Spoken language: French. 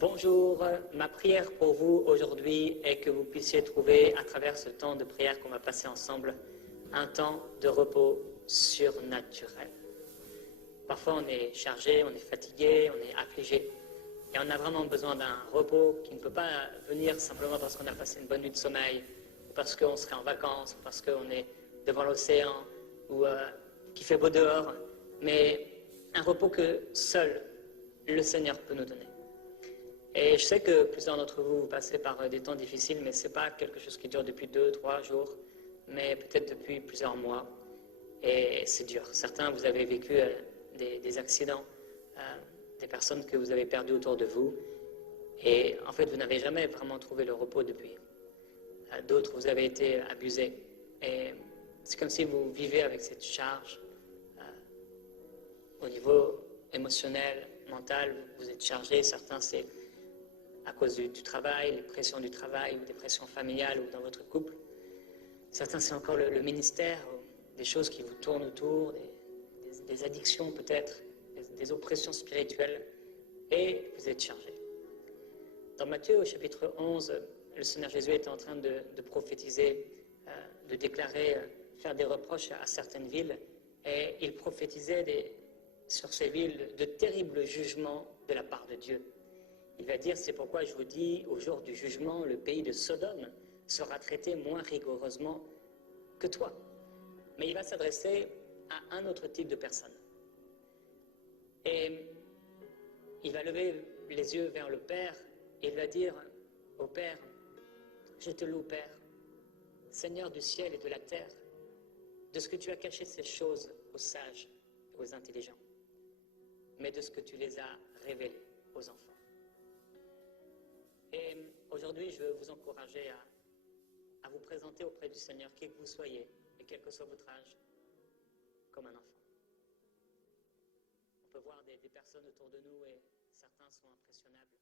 Bonjour, ma prière pour vous aujourd'hui est que vous puissiez trouver à travers ce temps de prière qu'on va passer ensemble un temps de repos surnaturel. Parfois on est chargé, on est fatigué, on est affligé et on a vraiment besoin d'un repos qui ne peut pas venir simplement parce qu'on a passé une bonne nuit de sommeil ou parce qu'on serait en vacances ou parce qu'on est devant l'océan ou qu'il fait beau dehors, mais un repos que seul le Seigneur peut nous donner. Et je sais que plusieurs d'entre vous, vous passez par des temps difficiles, mais ce n'est pas quelque chose qui dure depuis 2, 3 jours, mais peut-être depuis plusieurs mois. Et c'est dur. Certains, vous avez vécu des accidents, des personnes que vous avez perdues autour de vous, et en fait, vous n'avez jamais vraiment trouvé le repos depuis. D'autres, vous avez été abusés. Et c'est comme si vous vivez avec cette charge au niveau émotionnel, mental, vous êtes chargé. Certains, c'est à cause du travail, les pressions du travail, ou des pressions familiales ou dans votre couple. Certains, c'est encore le ministère, des choses qui vous tournent autour, des addictions peut-être, des oppressions spirituelles, et vous êtes chargé. Dans Matthieu, au chapitre 11, le Seigneur Jésus est en train de prophétiser, de déclarer, faire des reproches à certaines villes, et il prophétisait sur ces villes de terribles jugements de la part de Dieu. Il va dire, c'est pourquoi je vous dis, au jour du jugement, le pays de Sodome sera traité moins rigoureusement que toi. Mais il va s'adresser à un autre type de personne. Et il va lever les yeux vers le Père et il va dire au Père, je te loue, Père, Seigneur du ciel et de la terre, de ce que tu as caché ces choses aux sages et aux intelligents, mais de ce que tu les as révélées aux enfants. Et aujourd'hui, je veux vous encourager à vous présenter auprès du Seigneur, qui que vous soyez, et quel que soit votre âge, comme un enfant. On peut voir des personnes autour de nous et certains sont impressionnables.